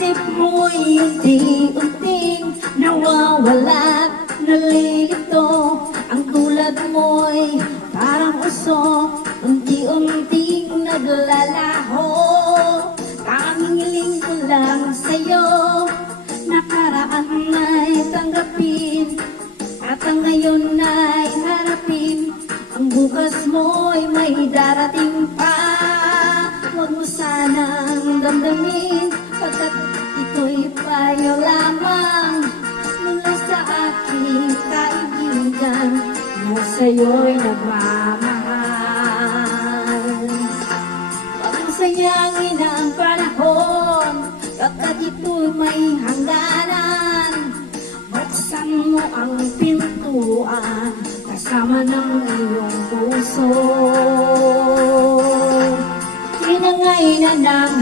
isip mo'y unti-unting nawawala at nalilito. Ang tulad mo'y parang usok, unti-unting naglalaho. Tanging hiling ko lang sa'yo, nakaraan ay tanggapin, at ang ngayon ay harapin. Ang bukas mo'y may darating pa. Huwag mo sanang damdamin, pagkat ito'y payo lamang mula sa aking kaibigan na sa'yo'y nagmamahal. Huwag mo sayangin ang panahon, pagkat ito'y may hangganan. Buksan mo ang pintuan kasama ng iyong puso. Tinangay na ng